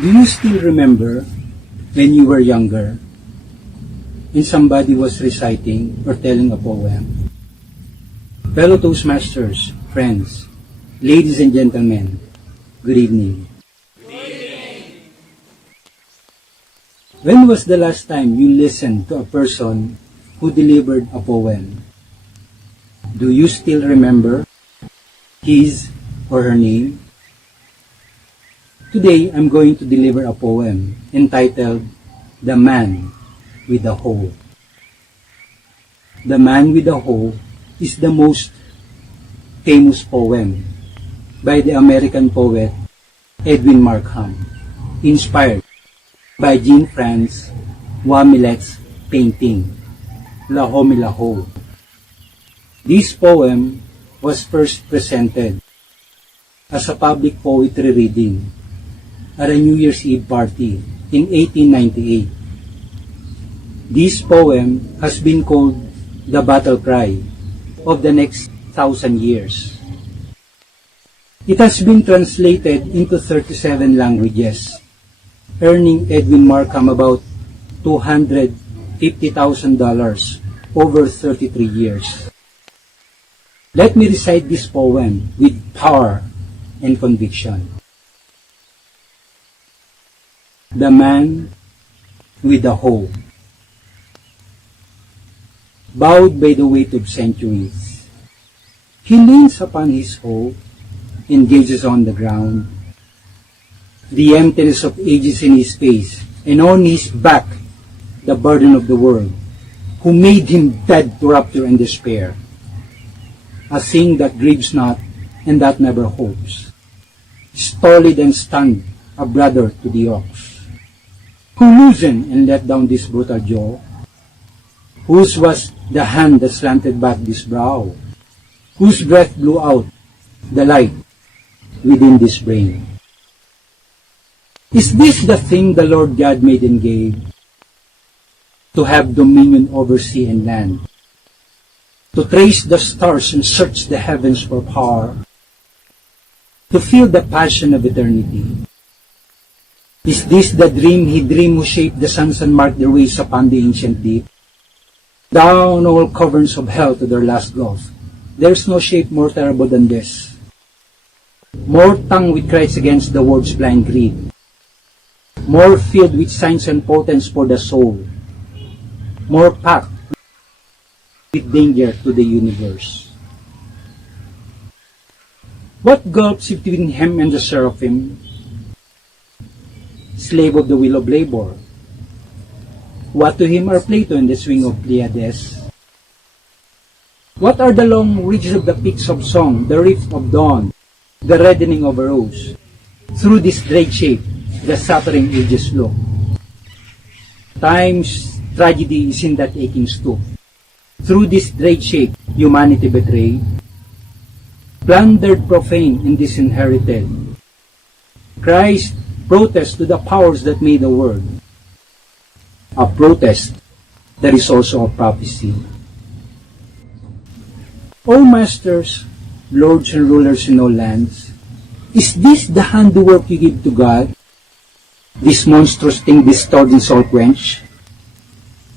Do you still remember when you were younger and somebody was reciting or telling a poem? Fellow Toastmasters, friends, ladies and gentlemen, good evening. When was the last time you listened to a person who delivered a poem? Do you still remember his or her name? Today, I'm going to deliver a poem entitled The Man with the Hoe. The Man with the Hoe is the most famous poem by the American poet Edwin Markham, inspired by Jean-Francois Millet's painting, La Hoe. This poem was first presented as a public poetry reading at a New Year's Eve party in 1898. This poem has been called the battle cry of the next 1,000 years. It has been translated into 37 languages, earning Edwin Markham about $250,000 over 33 years. Let me recite this poem with power and conviction. The Man with the Hoe. Bowed by the weight of centuries, he leans upon his hoe and gazes on the ground. The emptiness of ages in his face, and on his back the burden of the world, who made him dead to rapture and despair. A thing that grieves not and that never hopes. Stolid and stunned, a brother to the ox. Who loosened and let down this brutal jaw? Whose was the hand that slanted back this brow? Whose breath blew out the light within this brain? Is this the thing the Lord God made and gave? To have dominion over sea and land? To trace the stars and search the heavens for power? To feel the passion of eternity? Is this the dream he dreamed who shaped the suns and marked their ways upon the ancient deep? Down all caverns of hell to their last gulf, there's no shape more terrible than this. More tongue with cries against the world's blind greed. More filled with signs and portents for the soul. More packed with danger to the universe. What gulfs between him and the seraphim? Slave of the wheel of labor. What to him are Plato and the swing of Pleiades? What are the long ridges of the peaks of song, the rift of dawn, the reddening of a rose? Through this dread shape, the suffering ages look. Time's tragedy is in that aching stoop. Through this dread shape, humanity betrayed, plundered, profane, and disinherited. Christ protest to the powers that made the world. A protest that is also a prophecy. O masters, lords and rulers in all lands, is this the handiwork you give to God? This monstrous thing distorted and soul quench?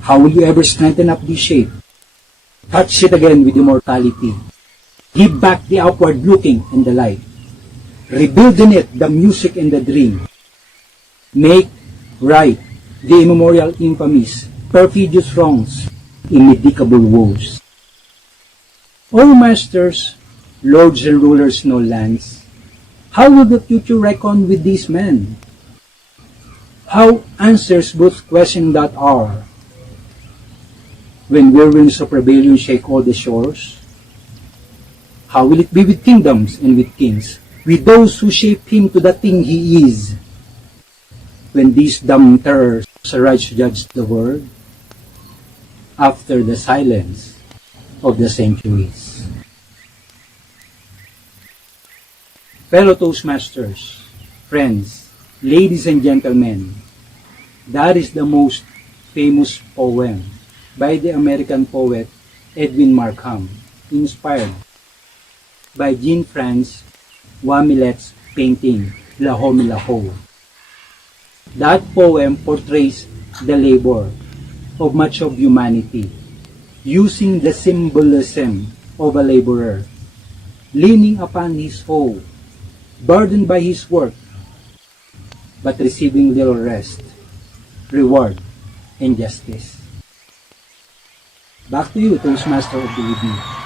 How will you ever strengthen up this shape? Touch it again with immortality. Give back the upward looking and the light. Rebuild in it the music and the dream. Make right the immemorial infamies, perfidious wrongs, immedicable woes. O masters, lords and rulers in all lands, how will the future reckon with these men? How answers both question that are? When whirlwinds of rebellion shake all the shores? How will it be with kingdoms and with kings, with those who shape him to the thing he is? When these dumb terrors arise to judge the world, after the silence of the centuries. Fellow Toastmasters, friends, ladies and gentlemen, that is the most famous poem by the American poet Edwin Markham, inspired by Jean-Francois Millet's painting, La Hoe. That poem portrays the labor of much of humanity, using the symbolism of a laborer, leaning upon his hoe, burdened by his work, but receiving little rest, reward, and justice. Back to you, Toastmaster of the Evening.